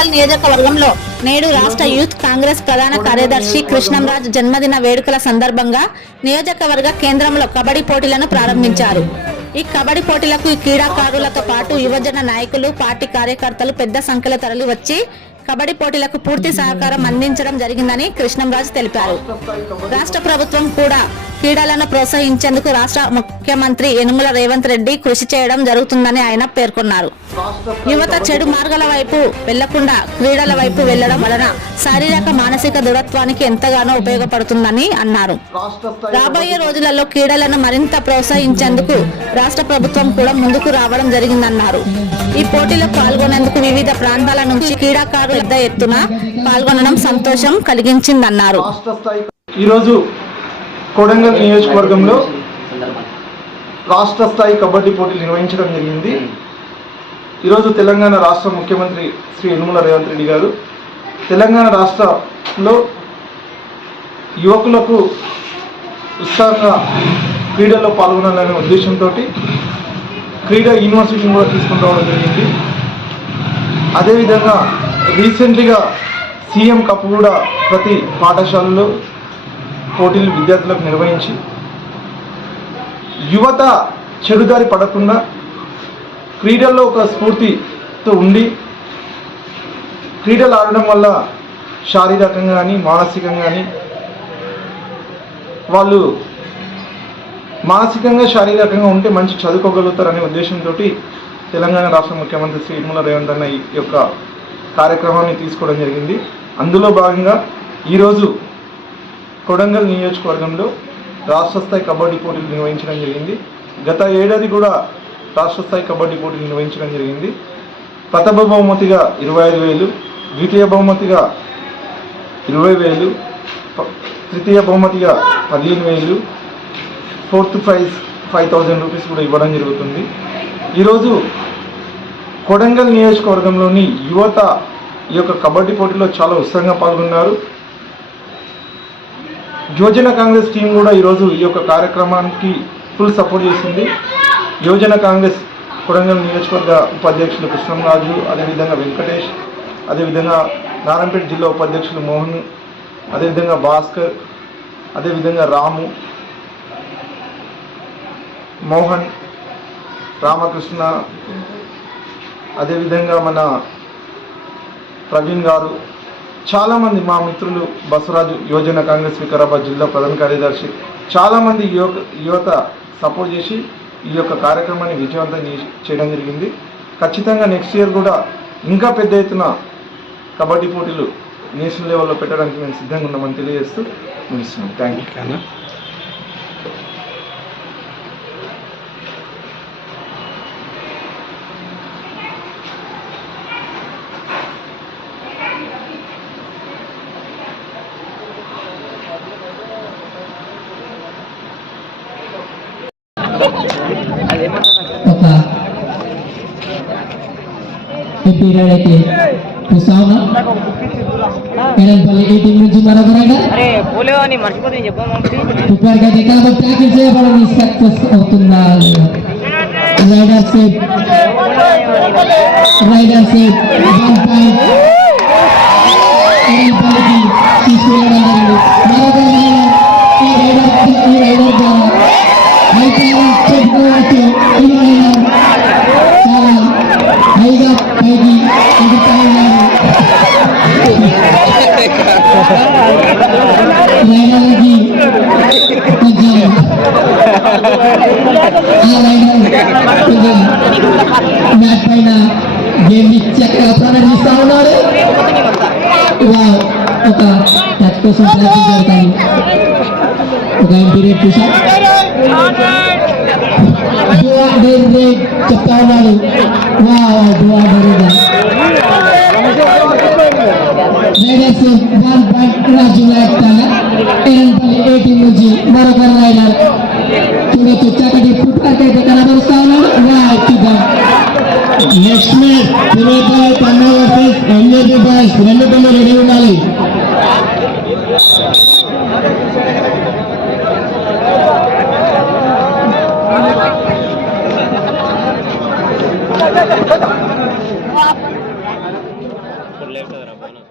కొడంగల్ నియోజకవర్గంలో నేడు రాష్ట్ర యూత్ కాంగ్రెస్ ప్రధాన కార్యదర్శి కృష్ణంరాజ్ జన్మదిన వేడుకల సందర్భంగా నియోజకవర్గ కేంద్రంలో కబడ్డీ పోటీలను ప్రారంభించారు. ఈ కబడ్డీ పోటీలకు క్రీడాకారులతో పాటు యువజన నాయకులు, పార్టీ కార్యకర్తలు పెద్ద సంఖ్యలో తరలి వచ్చి కబడ్డీ పోటీలకు పూర్తి సహకారం అందించడం జరిగిందని కృష్ణంరాజ్ తెలిపారు. రాష్ట్ర ప్రభుత్వం కూడా క్రీడలను ప్రోత్సహించేందుకు రాష్ట్ర ముఖ్యమంత్రి యనుమల రేవంత్ రెడ్డి కృషి చేయడం జరుగుతుందని ఆయన పేర్కొన్నారు. యువత చెడు మార్గాల వైపు వెళ్లకుండా క్రీడల వైపు వెళ్లడం వలన శారీరక, మానసిక దృఢత్వానికి ఎంతగానో ఉపయోగపడుతుందని అన్నారు. రాబోయే రోజులలో క్రీడలను మరింత ప్రోత్సహించేందుకు రాష్ట్ర ప్రభుత్వం కూడా ముందుకు రావడం జరిగిందన్నారు. ఈ పోటీలో పాల్గొనేందుకు వివిధ ప్రాంతాల నుంచి క్రీడాకారులు పెద్ద ఎత్తున పాల్గొనడం సంతోషం కలిగించిందన్నారు. ఈరోజు కొడంగల్ నియోజకవర్గంలో రాష్ట్ర స్థాయి కబడ్డీ పోటీలు నిర్వహించడం జరిగింది. ఈరోజు తెలంగాణ రాష్ట్ర ముఖ్యమంత్రి శ్రీ యనుమల రేవంత్ రెడ్డి గారు తెలంగాణ రాష్ట్రంలో యువకులకు ఉత్సాహంగా క్రీడల్లో పాల్గొనాలనే ఉద్దేశంతో క్రీడా యూనివర్సిటీని కూడా తీసుకుని రావడం జరిగింది. అదేవిధంగా రీసెంట్లీగా సీఎం కప్ కూడా ప్రతి పాఠశాలలో పోటీలు విద్యార్థులకు నిర్వహించి యువత చెడుదారి పడకుండా క్రీడల్లో ఒక స్ఫూర్తితో ఉండి క్రీడలు ఆడడం వల్ల శారీరకంగా కానీ మానసికంగా కానీ వాళ్ళు మానసికంగా శారీరకంగా ఉంటే మంచి చదువుకోగలుగుతారనే ఉద్దేశంతో తెలంగాణ రాష్ట్ర ముఖ్యమంత్రి శ్రీ యనుమల రేవంత్ అన్న ఈ యొక్క కార్యక్రమాన్ని తీసుకోవడం జరిగింది. అందులో భాగంగా ఈరోజు కొడంగల్ నియోజకవర్గంలో రాష్ట్ర స్థాయి కబడ్డీ పోటీలు నిర్వహించడం జరిగింది. గత ఏడాది కూడా రాష్ట్ర స్థాయి కబడ్డీ పోటీలు నిర్వహించడం జరిగింది. ప్రథమ బహుమతిగా 25,000, ద్వితీయ బహుమతిగా 20,000, తృతీయ బహుమతిగా 15,000, ఫోర్త్ ప్రైజ్ 5,000 రూపీస్ కూడా ఇవ్వడం జరుగుతుంది. ఈరోజు కొడంగల్ నియోజకవర్గంలోని యువత ఈ యొక్క కబడ్డీ పోటీలో చాలా ఉత్సాహంగా పాల్గొన్నారు. యువజన కాంగ్రెస్ టీం కూడా ఈరోజు ఈ యొక్క కార్యక్రమానికి ఫుల్ సపోర్ట్ చేసింది. యువజన కాంగ్రెస్ కొడంగల్ నియోజకవర్గ ఉపాధ్యక్షులు కృష్ణంరాజు, అదేవిధంగా వెంకటేష్, అదేవిధంగా నారాయణపేట జిల్లా ఉపాధ్యక్షులు మోహన్, అదేవిధంగా భాస్కర్, అదేవిధంగా రాము, మోహన్, రామకృష్ణ, అదేవిధంగా మన ప్రవీణ్ గారు, చాలామంది మా మిత్రులు, బసవరాజు యువజన కాంగ్రెస్ వికారాబాద్ జిల్లా ప్రధాన కార్యదర్శి, చాలామంది యువత సపోర్ట్ చేసి ఈ యొక్క కార్యక్రమాన్ని విజయవంతం చేయడం జరిగింది. ఖచ్చితంగా నెక్స్ట్ ఇయర్ కూడా ఇంకా పెద్ద ఎత్తున కబడ్డీ పోటీలు నేషనల్ లెవెల్లో పెట్టడానికి మేము సిద్ధంగా ఉన్నామని తెలియజేస్తూ ముగిస్తున్నాం. Thank you. పీరియడ్ అయితే చూస్తాము. ఎడల్పల్లి 18 నుంచి మరొక రైడర్ ఇప్పటికైతే ఇక్కడ ప్యాకెట్ చేయబడింది. సక్సెస్ అవుతుందా? Rider safe, rider safe. 1 point ఎడల్పల్లికి తీసుకురావడం జరిగింది. మరొక రైడర్ ఈ రైడర్ ద్వారా అయితే చెప్పుకోవచ్చు. ఈ రైడర్ చాలా హైగా పైకి ఎదుగుతా ఉన్నారు. రైడర్కి కొంచెం ఆ రైడర్ కొంచెం మ్యాచ్ పైన గేమ్ చక్కగా ప్రదర్శిస్తూ ఉన్నారు. ఒక టచ్ కోసం ప్రాక్టీస్ జరుగుతాయి. ఒక పీరియడ్ చూసాం. చెప్తా ఉన్నాడు. ఎడల్పల్లి 18 నుంచి మరొక రైడర్ చూడొచ్చు. చక్కటి ఫుట్ వర్క్ అయితే కనబరుస్తా ఉన్నాడు. నెక్స్ట్ మ్యాచ్ తిరుపతి పన్నా వర్సెస్ ఎంజేపీ బాయ్స్. 2 టీంలు రెడీ ఉండాలి. అవుతుందిరా బోనస్